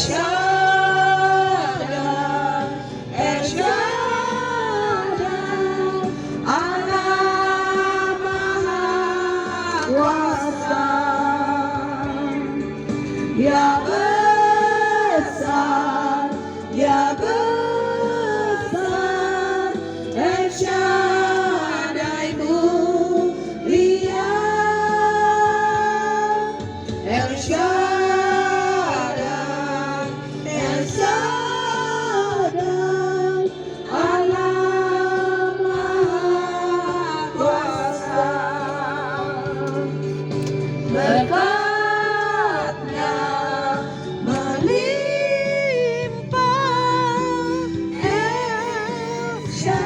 Ya besar, ya besar, El Shaddai mulia, El Shaddai, El Shaddai, Allah Maha Kuasa. Berkatnya melimpah, El Shaddai.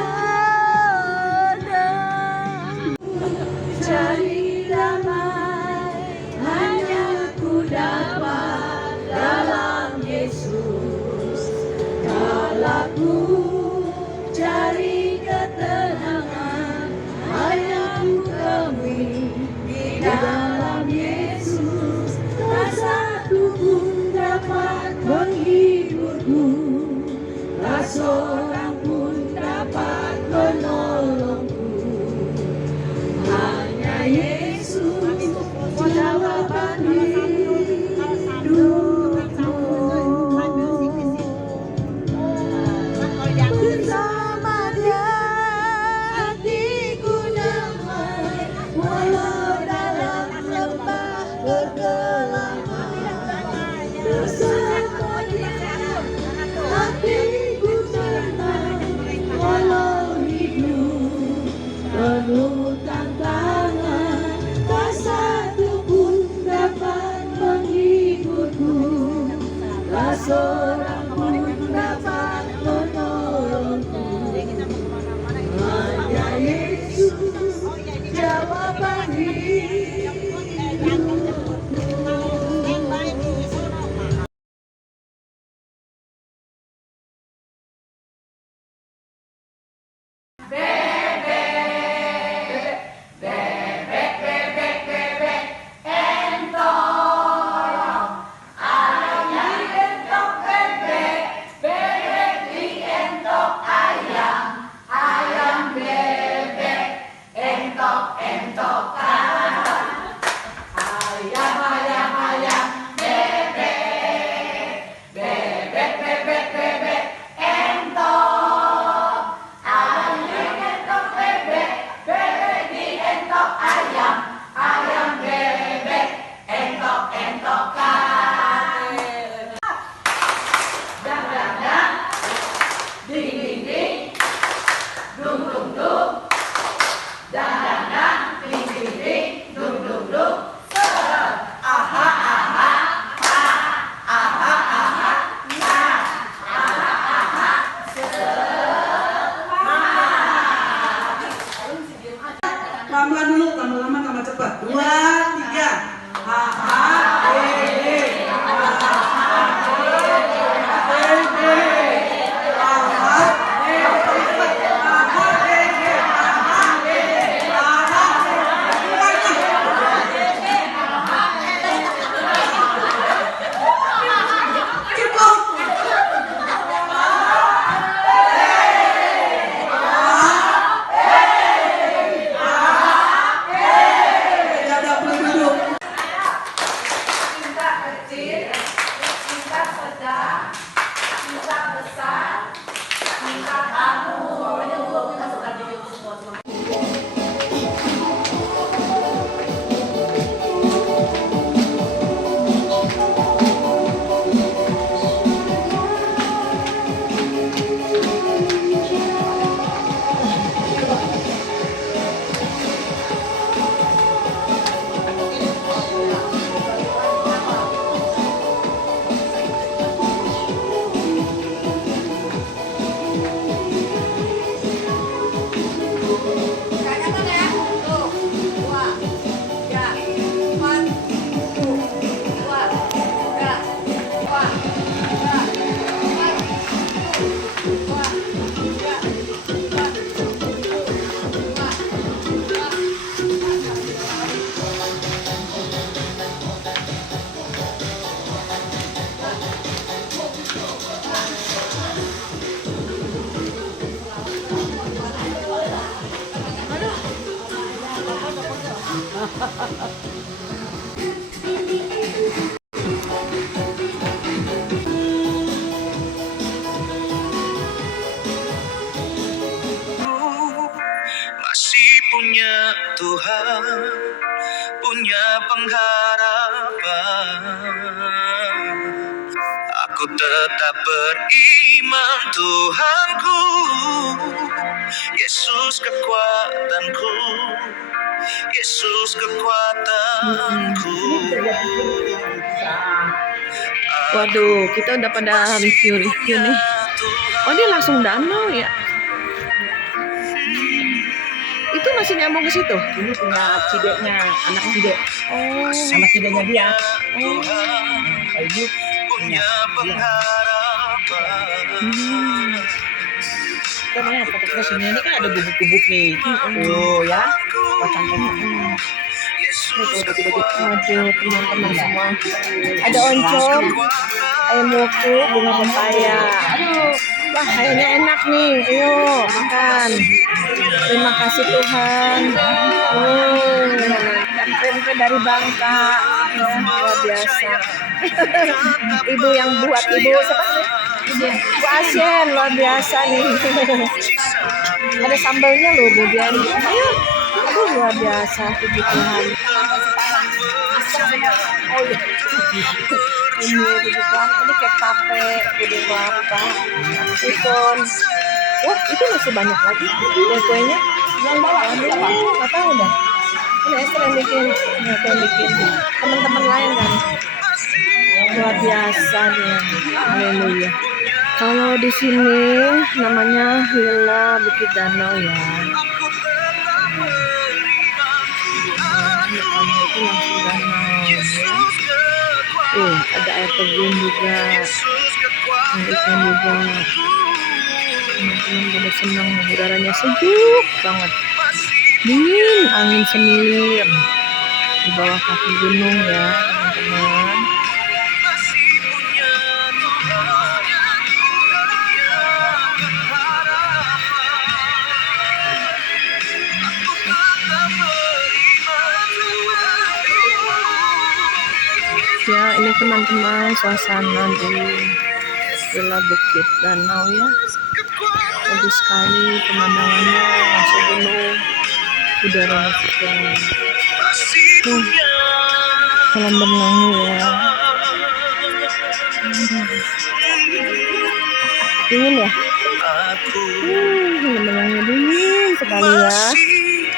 Cari damai hanya ku dapat dalam Yesus. Kalau ku cari ketenangan hanya ku temui di dalam Yesus. Tak satu pun dapat menghiburku, tak seorang pun dapat menolongku. Hanya Yesus jawaban hidupku. Bersama Dia hatiku damai, walau dalam lembah kegelapan. Bersama Dia hatiku tenang, walau hidup penuh tantangan. Tak satu pun dapat menghiburku, tak seorang pun dapat menolongku. Hanya Yesus jawaban hidupku. Tuhan punya pengharapan. Aku tetap beriman Tuhanku, Yesus kekuatanku, Yesus kekuatanku. Waduh, kita udah pada review-review nih. Oh, ini langsung danau ya? Itu masih nyambung ke situ? Ini punya cideknya, anak cidek. Oh, Anak cideknya dia. oh. Ini punya dia. Kita lihat foto sini ini kan ada gubuk-gubuk nih. Tuh ya. Pasang-pasang. Waduh, teman-teman semua. Ada oncom, ayam woku, bunga pepaya. Wah, kayaknya enak nih. Ayo, makan. Terima kasih Tuhan. Oh, tempe dari Bangka. Ya, luar biasa. Ibu yang buat, ibu siapa? Bu Asien, luar biasa nih. Ada sambalnya loh, Bu Dian. Ayo. Aduh, luar biasa, puji Tuhan. Oh iya. Ini puji Tuhan, ini kek tape, puji kelapa, sipon. Wah, itu masih banyak lagi kuenya. Yang bawa siapa? Nggak tahu dah. Ini Esther yang bikin, teman-teman lain kan. Luar biasa nih, haleluya. Kalau di sini namanya Villa Bukit Danau ya. Itu langsung danau ya. Ada air terjun juga, ada ikan juga. Teman-teman pada senang, udaranya sejuk banget, dingin, angin semilir di bawah kaki gunung ya teman-teman. Ya, ini teman-teman suasana di Villa Bukit Danau ya. Bagus sekali pemandangannya, langsung gunung, udaranya segar. Kolam berenangnya ya. Dingin ya? Kolam berenangnya dingin sekali ya.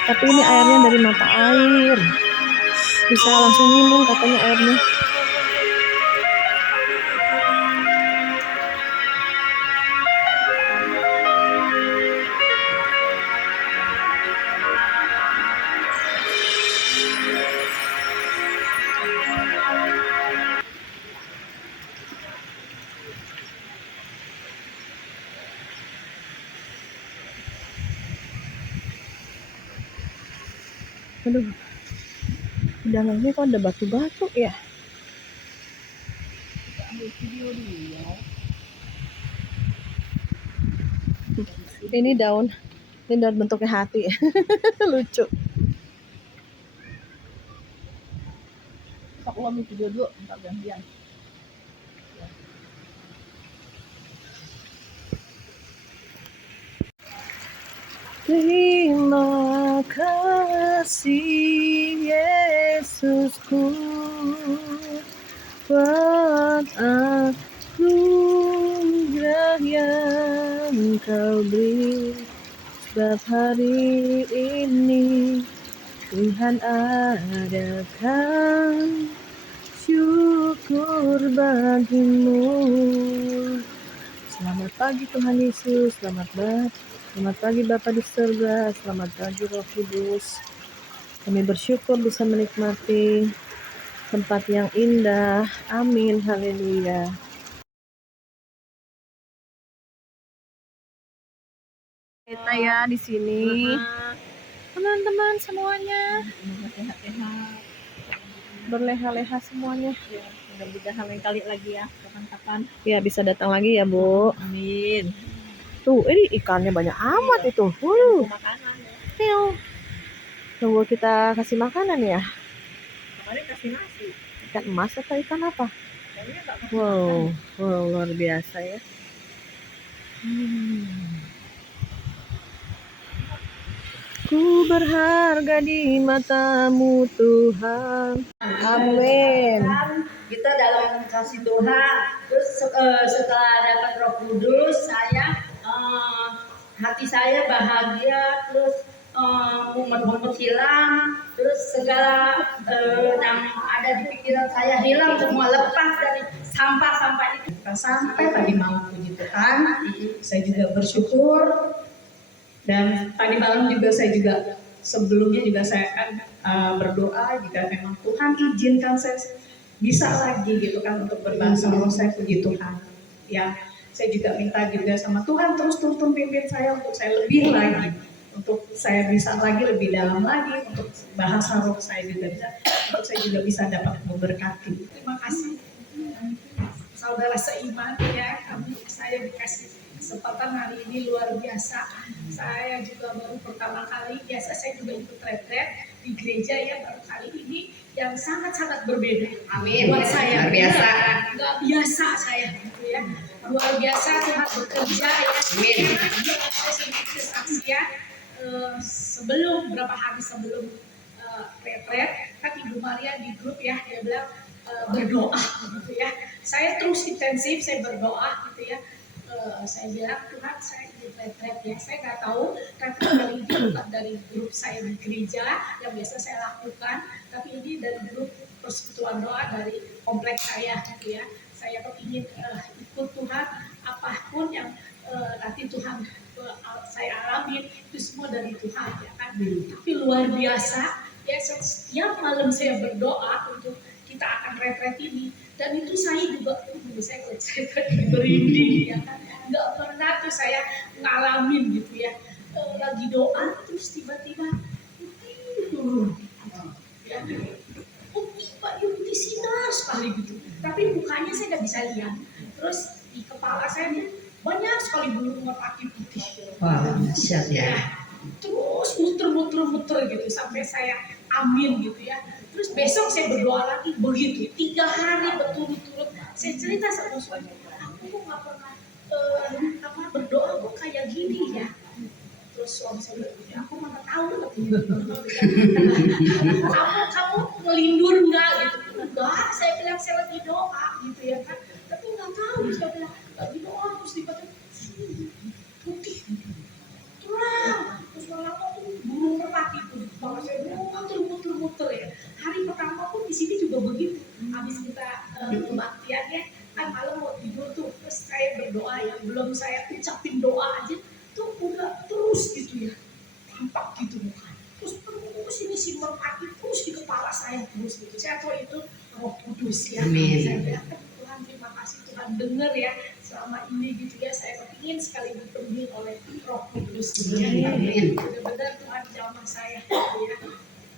Tapi ini airnya dari mata air. Bisa langsung minum katanya airnya. Aduh, di dalamnya kok ada batu-batu ya? Ini daun bentuknya hati. Lucu. Aku ambil video dulu, entar gantian. Terima kasih Yesusku buat anugerah yang Kau beri. Sebab hari ini Tuhan adakan syukur bagimu. Selamat pagi Tuhan Yesus, selamat pagi Bapa di surga, selamat pagi Roh Kudus. Kami bersyukur bisa menikmati tempat yang indah. Amin, haleluya. Kita ya di sini, teman-teman semuanya berleha-leha semuanya. Mudah-mudahan lain kali lagi ya, kapan-kapan. Ya bisa datang lagi ya Bu. Amin. Tuh, ini ikannya banyak amat itu. Makanan Iya. ya. Tunggu kita kasih makanan ya. Kemarin kasih nasi. Ikan emas atau ikan apa? Kayaknya nggak kasih Wow, makan. wow, luar biasa ya. Ku berharga di matamu Tuhan. Amin. Kita dalam kasih Tuhan. Terus setelah dapat Roh Kudus, saya hati saya bahagia. Terus mumet-mumet hilang. Terus segala yang ada di pikiran saya hilang semua, lepas dari sampah-sampah itu. Sampai tadi malam, puji Tuhan, saya juga bersyukur. Dan tadi malam juga saya juga sebelumnya juga saya akan berdoa jika memang Tuhan izinkan saya bisa lagi gitu kan untuk berbahasa roh, saya puji Tuhan. Ya, saya juga minta juga sama Tuhan terus pimpin saya untuk saya lebih lagi, untuk saya bisa lagi lebih dalam lagi, untuk bahasa roh saya juga bisa, untuk saya juga bisa dapat memberkati. Terima kasih saudara seiman ya, saya dikasih kesempatan hari ini luar biasa. Saya juga baru pertama kali, biasa saya juga ikut retret di gereja ya, baru kali ini yang sangat-sangat berbeda. Amin. Buat saya Luar biasa. nggak biasa saya gitu ya, luar biasa Tuhan bekerja ya. Amin. Saya sedikit kesaksian sebelum beberapa hari sebelum retret kan Ibu Maria di grup ya, dia bilang berdoa gitu ya. Saya terus intensif saya berdoa gitu ya. Saya bilang Tuhan saya ingin retret ya, saya nggak tahu tapi kali ini bukan dari grup saya di gereja yang biasa saya lakukan, tapi ini dari grup persekutuan doa dari kompleks saya gitu ya. Saya ingin ikut Tuhan, apapun yang nanti Tuhan saya alami itu semua dari Tuhan ya kan. Tapi luar biasa ya, setiap malam saya berdoa untuk kita akan retret ini, dan itu saya juga saya berinding ya kan, nggak pernah tuh saya ngalamin gitu ya, lagi doa terus tiba-tiba ya, tiba dia putih sinar sekali gitu, tapi mukanya saya nggak bisa lihat, terus di kepala saya banyak sekali bulu merpati putih. Wah, dahsyat ya. Terus muter gitu sampai saya amin gitu ya. Terus besok saya berdoa lagi begitu 3 hari berturut-turut. Saya cerita sama suami, aku kok nggak pernah berdoa kok kayak gini ya. Terus suami saya bilang, ya aku mana tahu kamu ngelindur nggak gitu. Enggak, saya bilang saya lagi doa gitu ya kan. Tapi nggak tahu, saya bilang lagi doa terus tiba-tiba putih terang, terus lama tuh burung merpati tuh bawa saya muter ya. Hari pertama pun di sini juga begitu. Habis kita kebaktian ya, kan malam mau tidur tuh, terus saya berdoa ya, belum saya ucapin doa aja tuh udah terus gitu ya, tampak gitu muka. Terus ini si merpati terus di kepala saya terus gitu. Saya tahu itu Roh Kudus ya. Amin. Saya bilang Tuhan terima kasih, Tuhan dengar ya. Selama ini gitu ya, saya ingin sekali dipenuhi oleh Roh Kudus ya. Amin. Benar-benar Tuhan jamah saya gitu ya.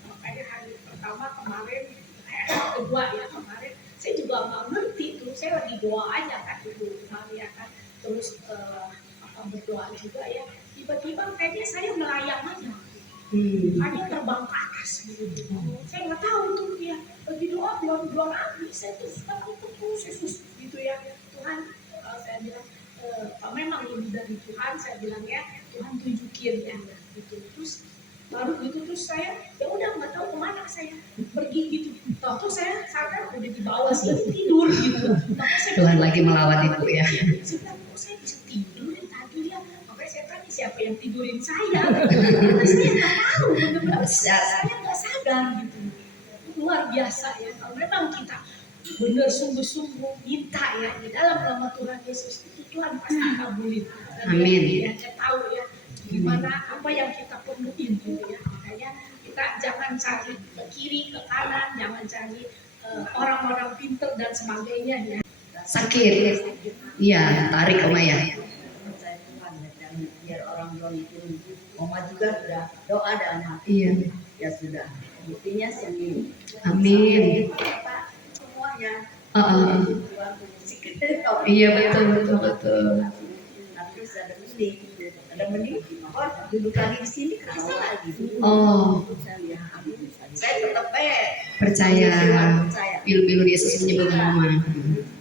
Makanya hari pertama kemarin, hari kedua ya kemarin, saya juga nggak ngerti tuh, saya lagi doa aja kan Ibu Maria kan, terus berdoa juga ya. Tiba-tiba kayaknya saya melayang aja. Hanya terbang ke atas gitu. Saya nggak tahu tuh ya, lagi doa dua hari saya terus Yesus gitu ya. Tuhan, saya bilang memang ini dari Tuhan, saya bilang ya Tuhan tunjukin ya gitu. Terus baru gitu terus saya ya udah nggak tahu kemana saya pergi gitu. Tahu saya sadar udah di bawah sini tidur gitu. Makanya saya Tuhan lagi melawat ibu ya. Saya bilang kok saya bisa tidur dari tadi ya. Makanya saya tanya siapa yang tidurin saya. Karena saya nggak tahu, benar-benar saya nggak sadar gitu. Luar biasa ya. Kalau memang kita benar sungguh-sungguh minta ya di dalam nama Tuhan Yesus, itu Tuhan pasti kabulin. Amin. Ya, saya tahu ya gimana apa yang kita perluin gitu ya. Makanya kita jangan cari ke kiri ke kanan, jangan cari orang-orang pinter dan sebagainya ya. Sakit. Iya, tarik Oma ya. Percaya Tuhan dan biar orang belum itu Oma juga sudah doa dalam hati. Iya. Ya sudah, buktinya sendiri. Amin. Semuanya. Tuhan sikit Iya betul. Tapi ada mending, oh duduk lagi di sini kerasa lagi. Oh, Saya tetap percaya. percaya. Pilu-pilu Yesus menyembuhkan Oma.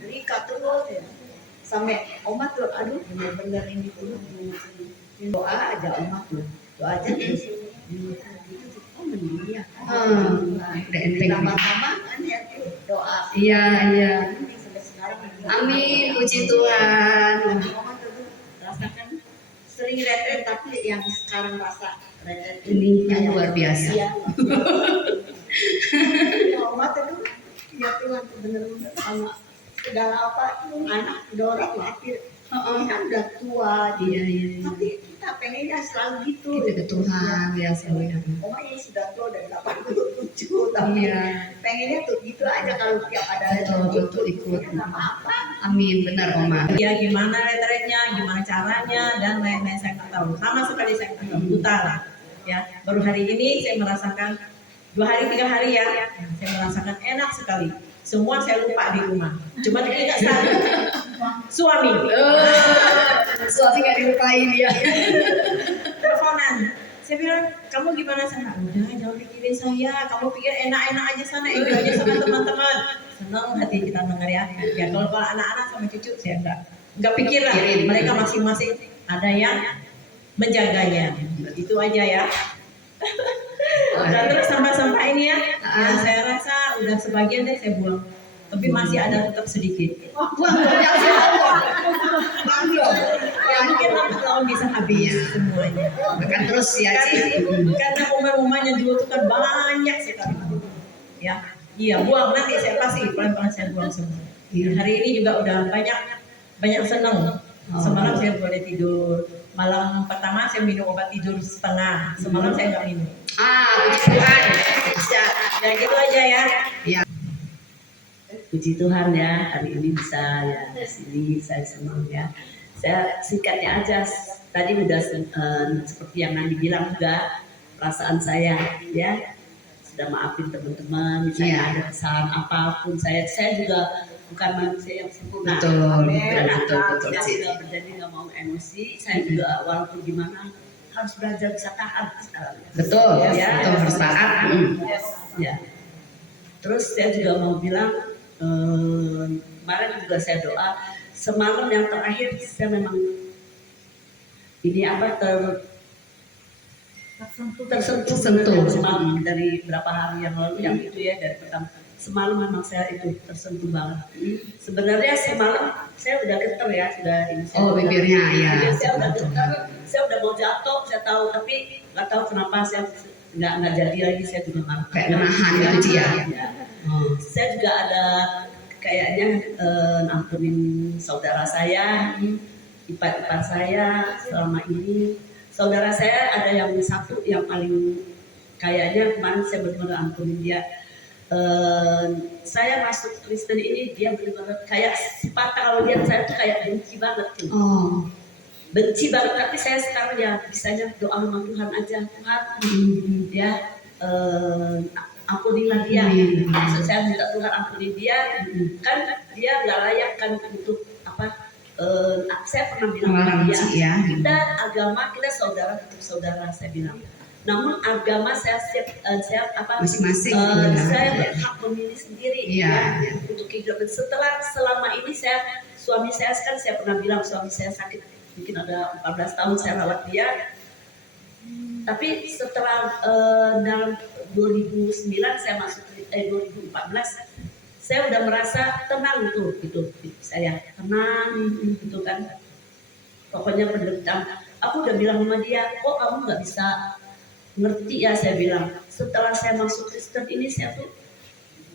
Jadi terus ya. Sampai Oma tuh, aduh benar-benar ini tuh doa aja Oma tuh, doa aja terus. Oh mendunia. Udah enteng. Lama-lama kan ya doa. Iya, iya. Sampai sekarang. Amin, puji Tuhan. Mama dulu rasakan sering retret tapi yang sekarang rasa retret Ini yang luar biasa. Iya. Mama dulu ya Tuhan benar-benar sama segala apa anak dorong lahir. Kan udah tua, Iya, iya. tapi kita pengennya selalu gitu. Kita ke Tuhan, ya selalu ya. Oma ini sudah tua udah 87 tapi Iya. pengennya tuh gitu aja kalau tiap ada Betul, ikut. nggak apa-apa. Amin, benar Oma. Ya gimana retretnya, gimana caranya, dan lain-lain saya nggak tahu. Sama sekali saya nggak tahu. Buta lah. Ya, baru hari ini saya merasakan 2 hari 3 hari ya, saya merasakan enak sekali. Semua saya lupa di rumah. Cuma ingat satu, suami. Suami gak dilupain ya. Teleponan. Saya bilang, kamu gimana sana? Udah, jangan pikirin saya. Kamu pikir enak-enak aja sana, enjoy aja sama teman-teman. Senang hati kita dengar ya. Ya kalau anak-anak sama cucu saya enggak pikir lah. Mereka masing-masing ada yang menjaganya. Itu aja ya. Dan terus sampah-sampah ini ya, saya rasa udah sebagian deh saya buang. Tapi masih ada tetap sedikit. Buang dong, yang buang. Ya mungkin lambat laun bisa habis semuanya. Makan terus ya, Ci. Karena momen-momennya dulu tuh kan banyak sekali. Ya, iya buang nanti saya pasti pelan-pelan saya buang semua. Hari ini juga udah banyak senang. Semalam saya boleh tidur. Malam pertama saya minum obat tidur setengah. Semalam saya nggak minum. Puji Tuhan. Ya gitu aja ya. Puji Tuhan ya, hari ini bisa ya di sini saya senang ya. Saya singkatnya aja, tadi udah seperti yang Nandi bilang juga perasaan saya ya, sudah maafin teman-teman, misalnya ada kesalahan apapun, saya juga bukan manusia yang sempurna. Betul, Betul. Saya Ci. juga berjanji nggak mau emosi, saya juga walaupun gimana harus belajar bisa tahan sekarang. Betul, Ya. betul harus taat. Ya. Terus saya juga mau bilang kemarin juga saya doa semalam yang terakhir saya memang ini apa tersentuh semalam dari berapa hari yang lalu yang itu ya dari pertama semalam memang saya itu tersentuh banget. Sebenarnya semalam saya udah getar ya sudah ini. Bibirnya ya. Saya udah getar, saya udah mau jatuh, saya tahu tapi nggak tahu kenapa saya nggak jadi lagi, saya juga marah. Kayak menahan gitu, Ci ya. Saya juga ada kayaknya nampunin saudara saya, ipar saya selama ini. Saudara saya ada yang satu yang paling kayaknya kemarin saya benar-benar ampunin dia. Saya masuk Kristen ini dia benar-benar kayak sifatnya kalau lihat saya tuh kayak benci banget tuh. Benci banget, tapi saya sekarang ya bisanya doa sama Tuhan aja, Tuhan ya ampunilah dia. Maksud saya minta Tuhan ampuni dia, kan dia nggak layak kan untuk apa. Saya pernah bilang sama dia, ya. kita agama kita saudara tetap saudara, saya bilang. Namun agama saya siap apa Masing-masing. saya berhak memilih sendiri Iya. ya, untuk kehidupan. Selama ini suami saya kan saya pernah bilang suami saya sakit mungkin ada 14 tahun saya rawat dia. Tapi setelah dalam 2009 saya masuk 2014 saya udah merasa tenang gitu saya tenang gitu kan. Pokoknya penderitaan. Aku udah bilang sama dia, kok kamu nggak bisa ngerti ya, saya bilang. Setelah saya masuk Kristen ini saya tuh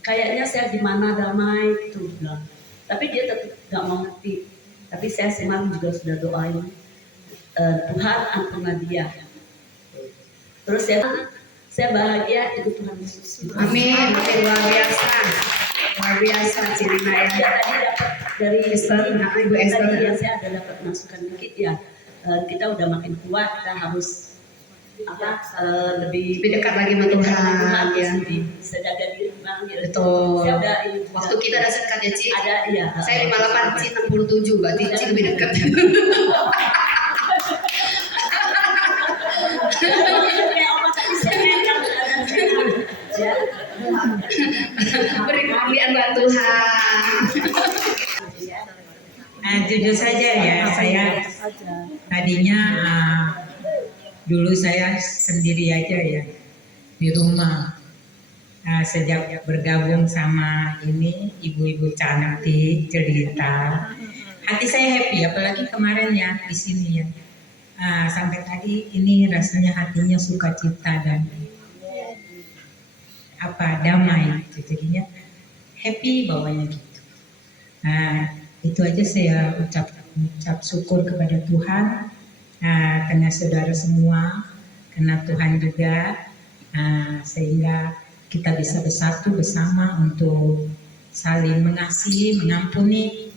kayaknya saya di mana damai gitu bilang. Tapi dia tetap nggak mau ngerti. Tapi saya semalam juga sudah doain Tuhan ampunilah dia. Terus saya bahagia ikut Tuhan Yesus. Amin. Luar biasa. Luar biasa Cirina ya. Dia tadi dapat dari Esther, Ibu Esther. tadi ya saya ada dapat masukan dikit ya. Kita udah makin kuat, kita harus lebih dekat lagi sama Tuhan ya. Bisa jaga diri Bang. Betul. Saya udah ini juga. Waktu kita udah sekat ya, Ci. Ada iya. Saya 58, Ci 67, berarti Ci lebih dekat. Beri kemuliaan buat Tuhan. Jujur saja ya, saya tadinya dulu saya sendiri aja ya di rumah. Nah, sejak bergabung sama ini ibu-ibu cantik cerita, hati saya happy, apalagi kemarin ya di sini ya. Sampai tadi ini rasanya hatinya sukacita dan damai gitu. Jadinya happy bawahnya gitu. Nah, itu aja saya ucap syukur kepada Tuhan, karena saudara semua, karena Tuhan juga, sehingga kita bisa bersatu bersama untuk saling mengasihi, mengampuni,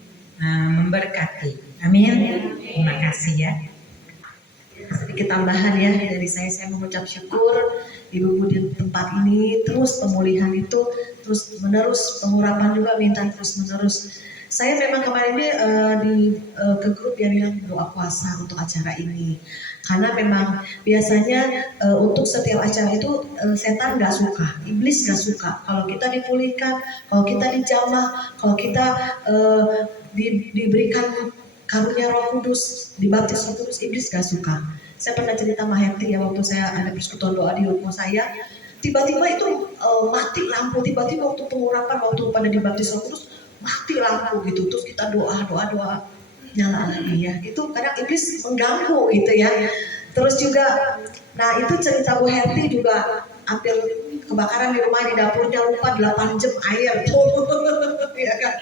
memberkati. Amin. Terima kasih ya. Sedikit tambahan ya dari saya mengucap syukur Ibu di tempat ini, terus pemulihan itu terus menerus, pengurapan juga minta terus menerus. Saya memang kemarin ini ke grup yang bilang doa puasa untuk acara ini, karena memang biasanya untuk setiap acara itu setan nggak suka, iblis nggak suka kalau kita dipulihkan, kalau kita dijamah, kalau kita diberikan karunia Roh Kudus, dibaptis Roh Kudus, iblis gak suka. Saya pernah cerita sama Heti ya, waktu saya ada persekutuan doa di rumah saya, tiba-tiba itu mati lampu, tiba-tiba waktu pengurapan, waktu pada dibaptis Roh Kudus, mati lampu gitu, terus kita doa, nyala lagi ya. Itu kadang iblis mengganggu gitu ya. Terus juga, nah itu cerita Bu Heti juga hampir kebakaran di rumah, di dapurnya lupa 8 jam air ya kan.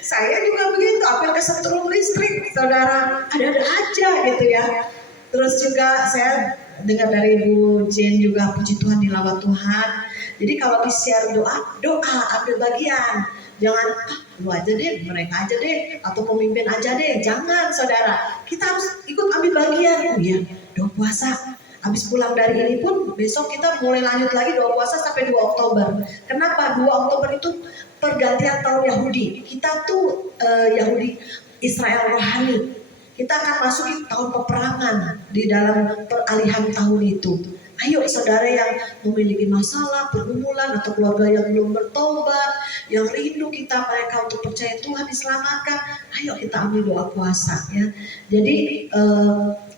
Saya juga begitu, hampir kesetrum listrik, saudara, ada aja gitu ya. Terus juga saya dengar dari Bu Jen juga, puji Tuhan, dilawat Tuhan. Jadi kalau di-share doa ambil bagian, jangan lu aja deh, mereka aja deh, atau pemimpin aja deh, jangan saudara. Kita harus ikut ambil bagian. Oh iya, doa puasa. Habis pulang dari ini pun besok kita mulai lanjut lagi doa puasa sampai 2 Oktober. Kenapa? 2 Oktober itu pergantian tahun Yahudi. Kita tuh Yahudi Israel rohani. Kita akan masuki tahun peperangan di dalam peralihan tahun itu. Ayo saudara yang memiliki masalah, pergumulan, atau keluarga yang belum bertobat, yang rindu kita mereka untuk percaya Tuhan diselamatkan, ayo kita ambil doa puasa ya. Jadi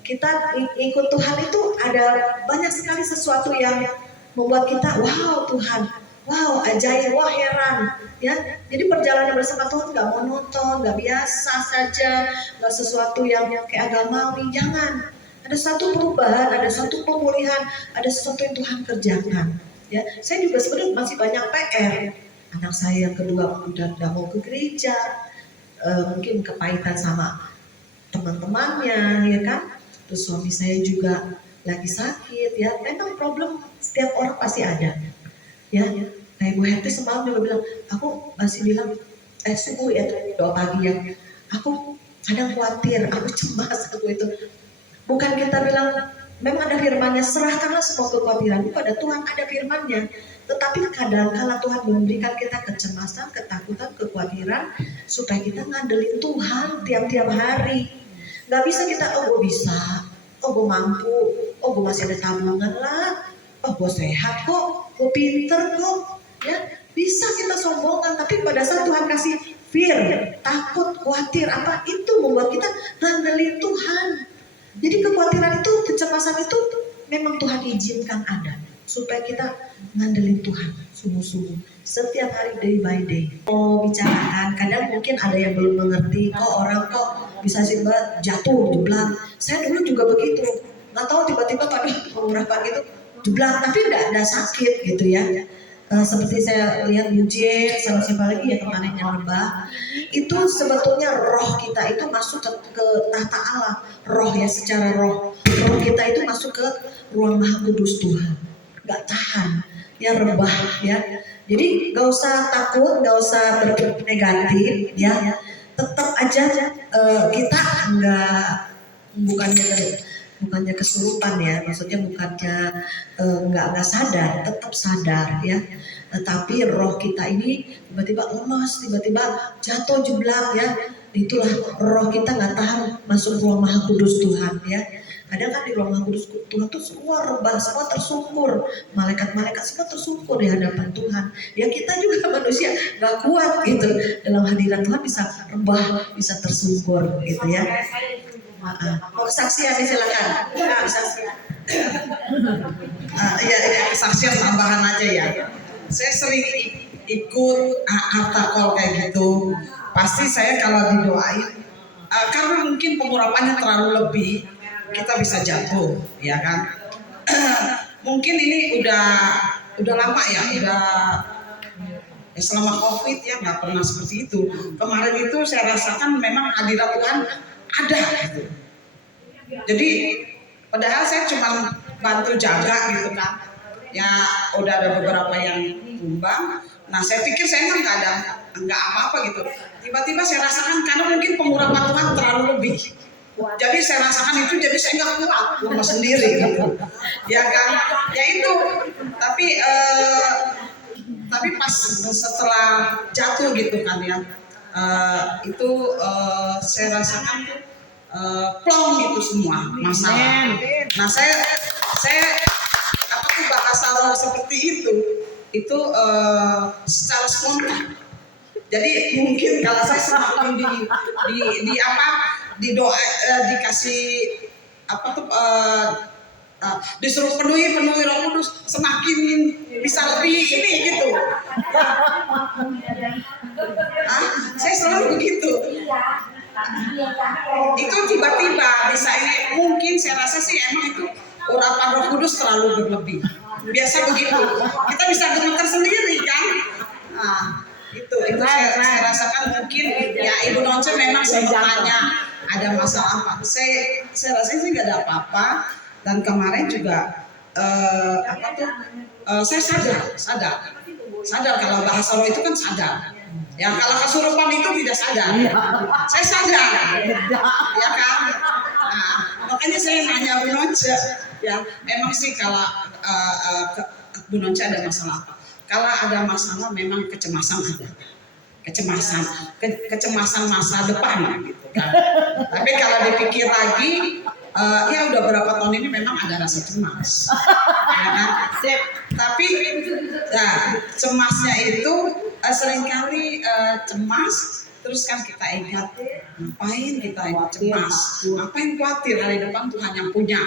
kita ikut Tuhan itu ada banyak sekali sesuatu yang membuat kita wow Tuhan, wow ajaib, wah heran ya. Jadi perjalanan bersama Tuhan nggak monoton, nggak biasa saja, nggak sesuatu yang kayak agamawi, jangan. Ada satu perubahan, ada satu pemulihan, ada sesuatu yang Tuhan kerjakan ya. Saya juga sebenarnya masih banyak PR. Anak saya yang kedua udah mau ke gereja, mungkin kepahitan sama teman-temannya ya kan. Terus suami saya juga lagi sakit ya. Memang problem setiap orang pasti ada ya. Nah Ibu Heti semalam juga bilang, aku masih bilang subuh ya doa pagi ya, aku kadang khawatir, aku cemas, aku itu. Bukan kita bilang, memang ada firman-Nya, serahkanlah semua kekhawatiran pada Tuhan, ada firman-Nya. Tetapi kadang-kala Tuhan memberikan kita kecemasan, ketakutan, kekhawatiran, supaya kita ngandelin Tuhan tiap-tiap hari. Gak bisa kita, oh gue bisa, oh gue mampu, oh gue masih ada tabungan lah, oh gue sehat kok, gue pinter kok, ya bisa kita sombongkan. Tapi pada saat Tuhan kasih fear, takut, khawatir, apa itu membuat kita ngandelin Tuhan. Jadi kekhawatiran itu, kecemasan itu memang Tuhan izinkan ada supaya kita ngandelin Tuhan sungguh-sungguh setiap hari, day by day. Mau bicarakan, kadang mungkin ada yang belum mengerti, kok orang kok bisa sih jatuh, jeblang. Saya dulu juga begitu, nggak tahu tiba-tiba pada pengurapan gitu jeblang, tapi nggak sakit gitu ya. Seperti saya lihat Bu J, sama siapa lagi ya kemarin yang rebah, itu sebetulnya roh kita itu masuk ke tahta Allah, roh ya, secara roh kita itu masuk ke ruang Maha Kudus Tuhan, nggak tahan ya, rebah ya. Jadi nggak usah takut, nggak usah berpikir negatif ya, tetap aja kita bukannya kesurupan ya, maksudnya bukannya nggak sadar, tetap sadar ya. Tetapi roh kita ini tiba-tiba lemas, tiba-tiba jatuh jeblang ya. Itulah roh kita nggak tahan masuk ruang Maha Kudus Tuhan ya. Kadang kan di ruang Maha Kudus Tuhan tuh semua rebah, semua tersungkur, malaikat-malaikat semua tersungkur di hadapan Tuhan. Ya kita juga manusia nggak kuat gitu dalam hadirat Tuhan, bisa rebah, bisa tersungkur gitu ya. Mau kesaksian silakan. Nah, kesaksian. Ya, kesaksian tambahan aja ya. Saya sering ikut altar call kayak gitu. Pasti saya kalau didoain, karena mungkin pengurapannya terlalu lebih, kita bisa jatuh, ya kan? Mungkin ini udah lama ya, selama COVID ya nggak pernah seperti itu. Kemarin itu saya rasakan memang hadirat Tuhan ada gitu. Jadi padahal saya cuma bantu jaga gitu kan. Ya udah ada beberapa yang tumbang. Nah saya pikir saya nggak apa-apa gitu. Tiba-tiba saya rasakan karena mungkin pengurapan Tuhan terlalu lebih. Jadi saya rasakan itu, jadi saya nggak kuat rumah sendiri gitu. Ya kan, ya itu. Tapi pas setelah jatuh gitu kan ya, itu saya rasakan plong gitu semua masalah. Nah saya apa tuh bahasa roh seperti itu secara spontan. Jadi mungkin kalau saya semakin dikasih apa tuh disuruh penuhi Roh Kudus, semakin bisa lebih ini gitu. Saya selalu begitu. Itu tiba-tiba bisa ini, mungkin saya rasa sih emang itu urapan Roh Kudus terlalu berlebih. Biasa begitu. Kita bisa gemeter sendiri kan. Nah, itu saya rasakan mungkin ya Ibu Nonce memang sempat tanya ada masalah apa. Saya rasa sih nggak ada apa-apa, dan kemarin juga saya sadar kalau bahasa roh itu kan sadar. Ya kalau kesurupan itu tidak sadar. Saya sadar, ya kan. Nah, makanya saya nanya Bu Nonce, ya emang sih kalau Bu Nonce ada masalah apa? Kalau ada masalah memang kecemasan ada. Kecemasan masa depan gitu kan. Tapi kalau dipikir lagi, ya udah berapa tahun ini memang ada rasa cemas. Ya kan? Tapi cemasnya itu seringkali cemas, terus kan kita ingat ngapain kita cemas, ngapain khawatir, hari depan Tuhan yang punya.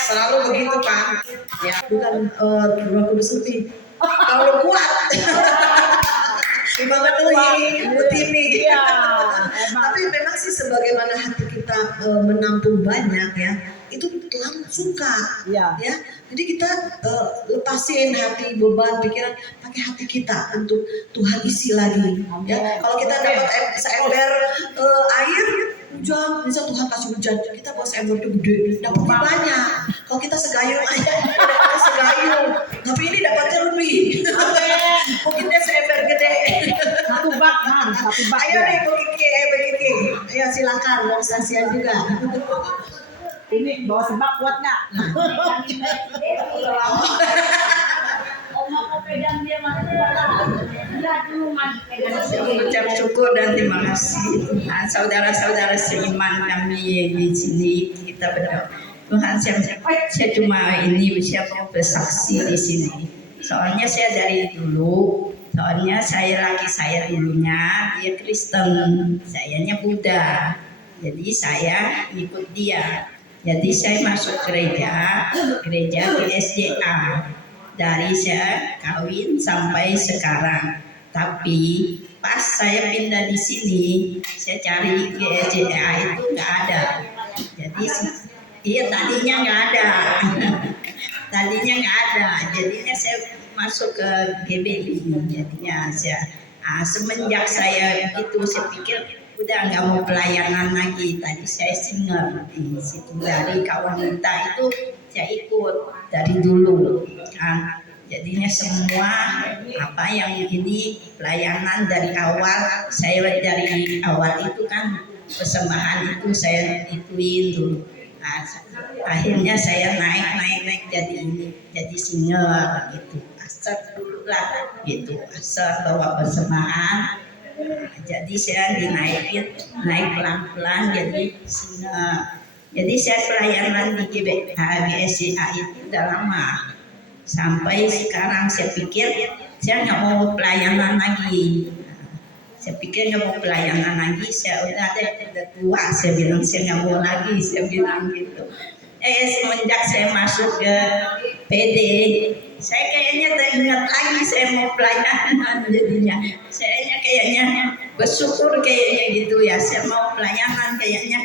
Selalu begitu kan. Ya bukan Roh Kudus lebih terlalu kuat. Ini. Tapi memang sih sebagaimana hati kita menampung banyak ya, itu Tuhan suka. Ya. Jadi kita lepasin hati, beban, pikiran, pakai hati kita untuk Tuhan isi lagi. Ya. Kalau kita dapat seember air hujan, bisa Tuhan kasih hujan, kita bawa seember itu gede, dapatnya banyak. Kalau kita segayung aja, dapatnya segayung. Tapi ini dapatnya lebih. Mungkin dia seember gede. Satu bak. Ayo nih Bu Kiki. Ayo silakan, mau saksian juga. Ini bawa sebak kuat nggak? Ucap syukur dan terima kasih Tuhan, saudara-saudara seiman kami di sini kita berdoa. Tuhan, saya cuma ini bisa bersaksi di sini. Soalnya saya dari dulu, laki saya dulunya dia Kristen, sayanya Buddha. Jadi saya ikut dia. Jadi saya masuk gereja GSJA. Dari saya kawin sampai sekarang. Tapi pas saya pindah di sini, saya cari GSJA itu nggak ada. Jadi tadinya nggak ada. Jadinya saya masuk ke GBI. Jadinya semenjak saya itu saya pikir udah nggak mau pelayanan lagi. Tadi saya single di situ, dari kawan kita itu saya ikut dari dulu kan. Jadinya semua apa yang ini pelayanan dari awal, saya dari awal itu kan persembahan itu saya ituin dulu. Nah, akhirnya saya naik jadi single gitu. Asal dulu lah gitu, asal bawa persembahan. Jadi saya naik pelan-pelan jadi single. Jadi saya pelayanan di GSJA itu udah lama. Sampai sekarang saya pikir saya nggak mau pelayanan lagi. Saya pikir nggak mau pelayanan lagi, saya udah tua, saya bilang saya nggak mau lagi, saya bilang gitu. Semenjak saya masuk ke PD, saya kayaknya teringat lagi saya mau pelayanan jadinya. Saya kayaknya bersyukur kayaknya gitu ya, saya mau pelayanan kayaknya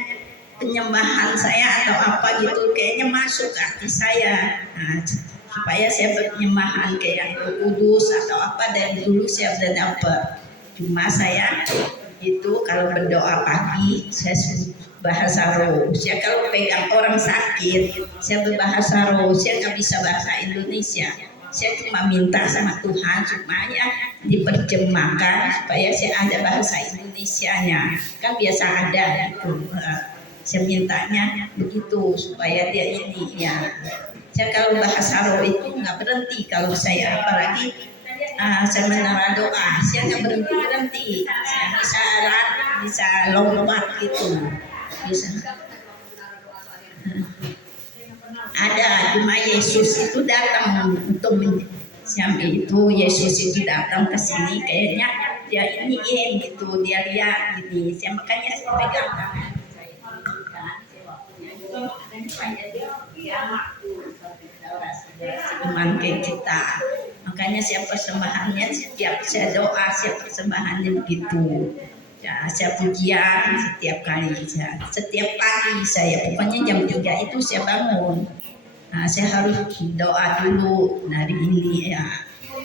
penyembahan saya atau apa gitu kayaknya masuk ke hati saya. Nah, supaya saya penyembahan kayak Kudus atau apa dari dulu saya udah dapat. Cuma saya itu kalau berdoa pagi saya bahasa roh. Saya kalau pegang orang sakit saya berbahasa roh. Saya nggak bisa bahasa Indonesia. Saya cuma minta sama Tuhan supaya diterjemahkan supaya saya ada bahasa Indonesianya. Kan biasa ada gitu. Saya mintanya begitu supaya dia ini ya. Saya kalau bahasa roh itu nggak berhenti kalau saya apalagi saya menara doa, saya nggak berhenti. Saya bisa lompat gitu, bisa. Ada cuma Yesus itu datang untuk sampai itu Yesus itu datang ke sini kayaknya dia iniin gitu, dia lihat gini. Saya makanya saya pegang tangan iman ke kita. Makanya saya persembahannya setiap saya doa saya persembahannya begitu. Ya, saya pujian setiap kali, setiap pagi saya pokoknya jam 3 itu saya bangun. Nah, saya harus doa dulu dari ini ya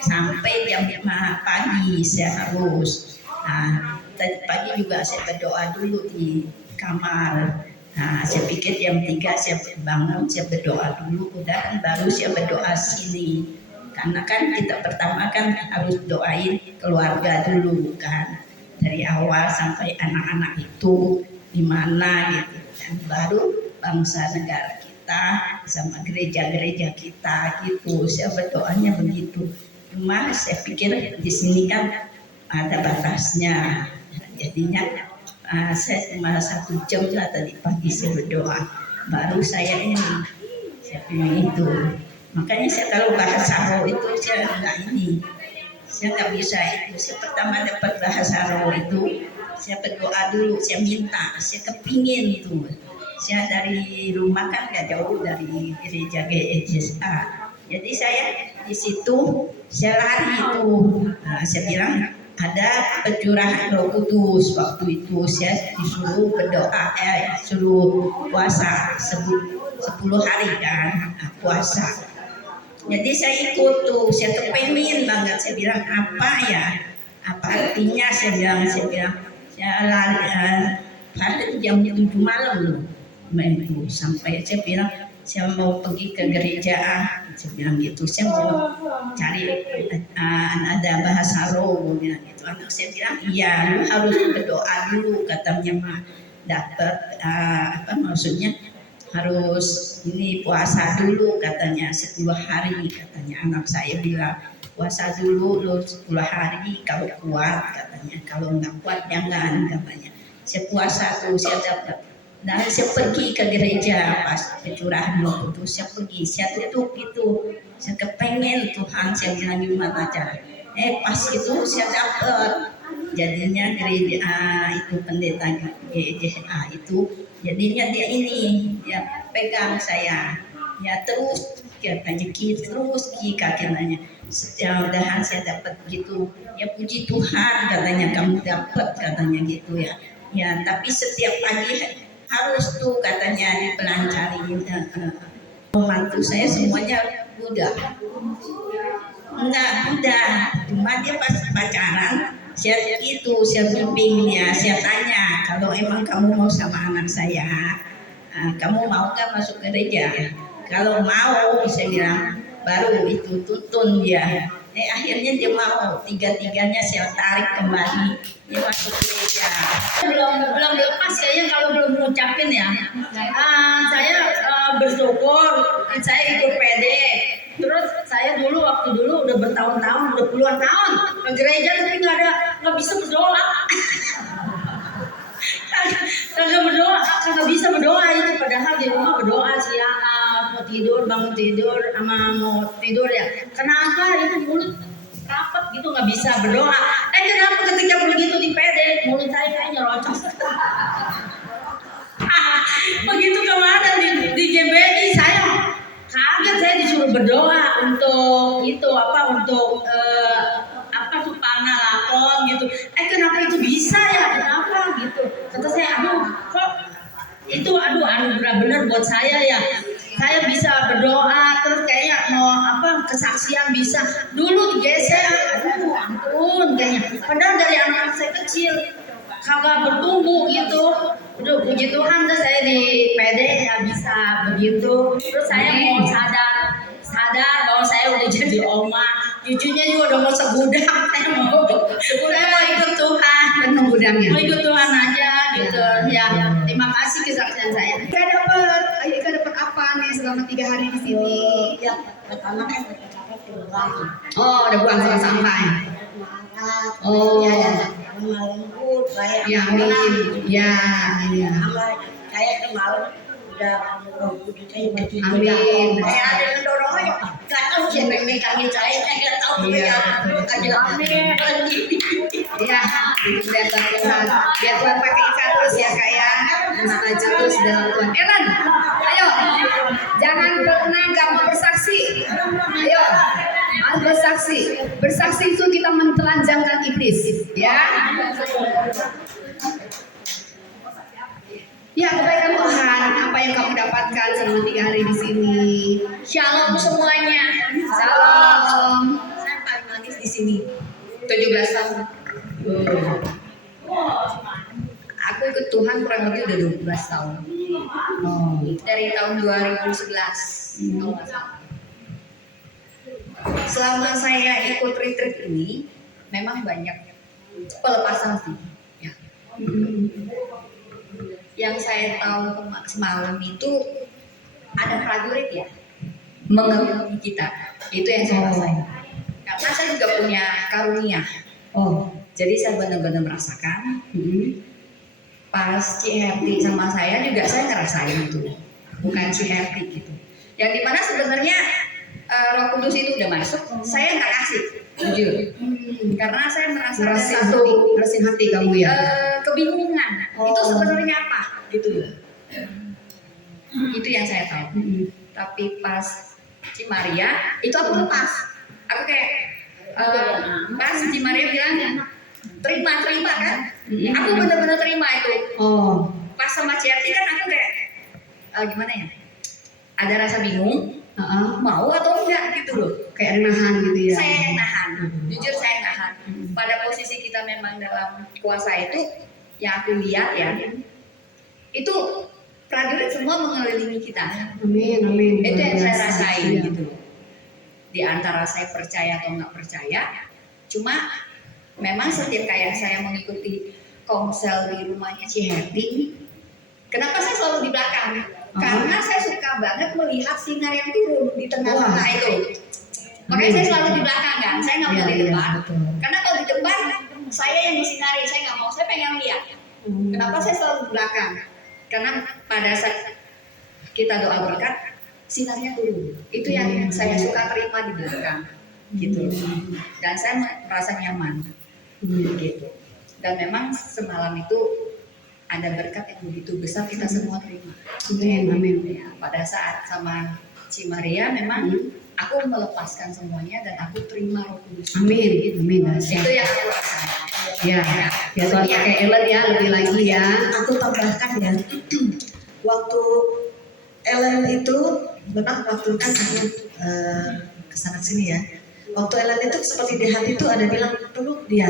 sampai jam 5 pagi saya harus. Nah, tadi pagi juga saya berdoa dulu di kamar. Nah, saya pikir jam 3 saya bangun, saya berdoa dulu, udah baru saya berdoa sini. Karena kan kita pertama kan harus doain keluarga dulu kan. Dari awal sampai anak-anak itu di mana gitu. Dan baru bangsa negara kita sama gereja-gereja kita gitu. Saya berdoanya begitu. Cuma saya pikir di sini kan ada batasnya. Jadinya saya cuma 1 jam lah tadi pagi saya berdoa, baru saya pilih itu. Makanya saya kalau bahasa roh itu saya nggak bisa itu. Saya pertama dapat bahasa roh itu, saya berdoa dulu, saya minta, saya kepingin itu. Saya dari rumah kan nggak jauh dari gereja GEJSA, jadi saya di situ saya lari itu. Nah, saya bilang ada pencurahan Roh Kudus. Waktu itu saya disuruh berdoa, suruh puasa 10 hari kan, puasa. Jadi saya ikut tuh, saya kepengen banget. Saya bilang apa artinya? Saya bilang saya lari jam 7 malam loh, itu sampai saya bilang saya mau pergi ke gereja. Saya bilang gitu, saya mau cari ada bahasa roh bilang gitu. Anak saya bilang iya, lu harus berdoa dulu katanya mah dapat maksudnya harus ini puasa dulu katanya 10 hari katanya. Anak saya bilang puasa dulu lu 10 hari kalau kuat katanya, kalau nggak kuat jangan katanya. Saya puasa tuh saya dapat. Nah, saya pergi ke gereja pas pencurahan Roh Kudus, saya pergi, saya tutup gitu, saya kepengen Tuhan, saya bilang gimana cara. Pas itu saya dapat, jadinya gereja itu pendeta GEJA itu, jadinya dia pegang saya, ya terus katanya terus katanya. Mudah-mudahan saya dapat gitu, ya puji Tuhan katanya kamu dapat katanya gitu ya. Ya tapi setiap pagi harus tuh katanya dipelajari. Pembantu saya semuanya Buddha. Enggak Buddha, cuma dia pas pacaran saya bimbing dia, saya tanya kalau emang kamu mau sama anak saya, kamu mau kan masuk gereja? Kalau mau saya bilang baru itu tuntun dia. Akhirnya dia mau, tiga-tiganya saya tarik kembali, dia masuk gereja. Belum lepas kayaknya kalau belum ngucapin ya. Saya bersyukur, saya ikut PD. Terus saya waktu dulu udah bertahun-tahun, udah puluhan tahun ke gereja tapi nggak bisa berdoa. Kagak bisa berdoa itu, padahal di rumah berdoa siang mau tidur bangun tidur sama mau tidur ya. Kenapa itu mulut rapat gitu nggak bisa berdoa. Kenapa ketika begitu di PD mulut saya kayaknya nyerocos. Begitu kemarin di GBI saya kaget, saya disuruh berdoa untuk itu untuk apa tuh panah lakon gitu. Kenapa itu bisa ya? Kenapa gitu? Kata saya, kok itu anugerah benar buat saya ya. Saya bisa berdoa terus kayak mau kesaksian bisa. Dulu digeser, ampun kayaknya. Padahal dari anak saya kecil kagak bertumbuh gitu. Udah puji Tuhan tuh saya di PD ya bisa begitu. Terus saya mau sadar bahwa saya udah jadi oma. Cucunya juga udah mau segudak. Saya mau ikut Tuhan. Penuh gudangnya. Mau ikut Tuhan aja gitu. Ya, terima kasih kesaksian saya. Ika dapat apa nih selama 3 hari di sini? Ya, pertama kan Oh, udah buang sampah. Oh, lembut, baik. ya amin. Ya. Kayak kemarin udah Amin. Kayak ada yang dorong aja. Gak tahu siapa yang megangin saya nggak tahu Iya. amin. Ya, itu biar Tuhan. Biar Tuhan pakai Ika terus ya Kak ya. Maju terus dalam Tuhan. Ellen, ayo. Jangan pernah gak mau bersaksi. Ayo. Harus bersaksi. Bersaksi itu kita mentelanjangkan iblis, ya. Ya, kebaikan Tuhan, apa yang kamu dapatkan selama 3 hari di sini? Shalom semuanya. Salam. Saya paling manis di sini. 17 tahun. Aku ikut Tuhan kurang lebih udah 12 tahun. Dari tahun 2011. Selama saya ikut retreat ini, memang banyak pelepasan sih. Ya. Yang saya tahu semalam itu ada prajurit ya mengelilingi kita. Itu yang saya rasain. Karena saya juga punya karunia. Jadi saya benar-benar merasakan. Pas CRT sama saya juga saya ngerasain itu. Bukan CRT gitu. Yang dimana sebenarnya Roh Kudus itu udah masuk, saya nggak kasih, jujur. Karena saya merasa ada satu Berasin hati kamu ya. kebingungan. Itu sebenarnya apa? Gitu loh. Itu yang saya tahu. Tapi pas Cimaria itu aku lepas. Aku kayak pas Cimaria bilang terima kan? Aku benar-benar terima itu. Pas sama CRT kan aku kayak gimana ya? Ada rasa bingung. Mau atau enggak gitu loh, Kayak nahan gitu ya. saya yang nahan, jujur saya yang nahan. Pada posisi kita memang dalam kuasa itu, yang aku lihat ya, itu prajurit semua mengelilingi kita. Amin. Itu yang saya rasain Iya. gitu loh. Di antara saya percaya atau nggak percaya, cuma memang setiap kayak saya mengikuti komsel di rumahnya Ciherdi, kenapa saya selalu di belakang? Karena saya suka banget melihat sinar yang turun di tengah-tengah itu. Makanya saya selalu di belakang kan, saya nggak mau di depan. Karena kalau di depan saya yang disinari, saya nggak mau, saya pengen lihat. Kenapa saya selalu di belakang? Karena pada saat kita doa berkat, sinarnya turun. Itu yang saya suka terima di belakang, gitu. Dan saya merasa nyaman, gitu. Dan memang semalam itu ada berkat yang begitu besar kita semua terima. Amin. Ya, pada saat sama Cimaria memang aku melepaskan semuanya dan aku terima Roh Kudus. Amin. Itu yang aku rasakan. Ya, ya Tuhan pakai Ellen ya lebih lagi ya. Aku tambahkan ya, waktu Ellen itu memang waktu kan aku kesana sini ya. Waktu Ellen itu seperti di hati itu ada bilang peluk dia.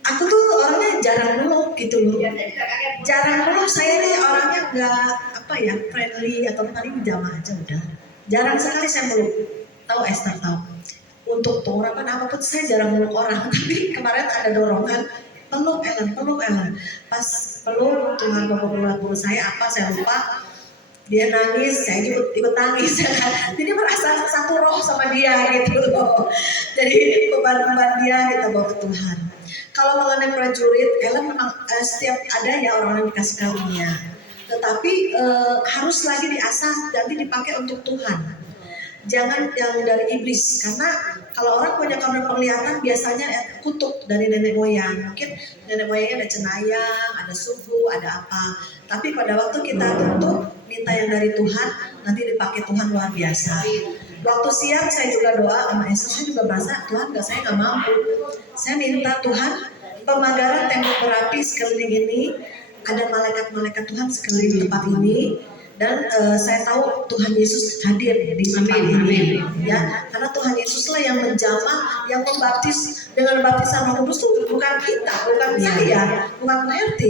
Aku tuh orangnya jarang meluk gitu loh. Jarang meluk, saya nih orangnya nggak friendly atau paling jamaah aja udah. Jarang sekali saya meluk. Tahu Esther tahu. Untuk orang kan apapun saya jarang meluk orang. Tapi kemarin ada dorongan peluk Ellen. Pas peluk Tuhan memperluas saya saya lupa. Dia nangis, saya ikut nangis. Jadi merasa satu roh sama dia gitu loh. Jadi beban-beban dia kita bawa ke Tuhan. Kalau mengenai prajurit, Ellen memang setiap ada ya orang yang dikasih karunia. Tetapi harus lagi diasah, nanti dipakai untuk Tuhan. Jangan yang dari iblis, karena Kalau orang punya karena penglihatan biasanya kutub dari nenek moyang. Mungkin nenek moyangnya ada cenayang, ada suhu, ada apa. Tapi pada waktu kita tutup minta yang dari Tuhan, nanti dipakai Tuhan luar biasa. Waktu siang saya juga doa sama Esther, saya juga merasa Tuhan saya nggak mampu. Saya minta Tuhan pemagaran tembok berapi sekeliling ini, ada malaikat-malaikat Tuhan sekeliling tempat ini. Dan saya tahu Tuhan Yesus hadir di tempat ini, ya, karena Tuhan Yesuslah yang menjamah, yang membaptis dengan baptisan Roh Kudus itu bukan kita, bukan saya, bukan PRT,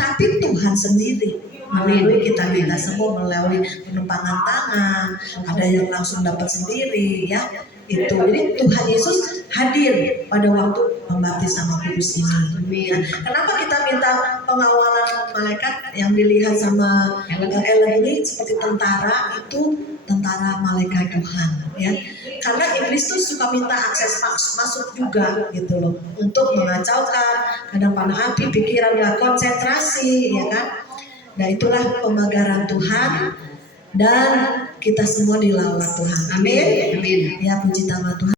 tapi Tuhan sendiri. Melalui kita semua melalui penumpangan tangan, ada yang langsung dapat sendiri, ya. Itu jadi Tuhan Yesus hadir pada waktu pembaptisan Roh Kudus ini. Ya. Kenapa kita minta pengawalan malaikat yang dilihat sama Ellen ini seperti tentara, itu tentara malaikat Tuhan, ya. Karena iblis tuh suka minta akses masuk juga gitu loh, untuk mengacaukan, kadang panah api, pikiran nggak konsentrasi, ya kan. Nah itulah pemagaran Tuhan dan kita semua dilawat Tuhan. Amin. Amin. Ya puji nama Tuhan.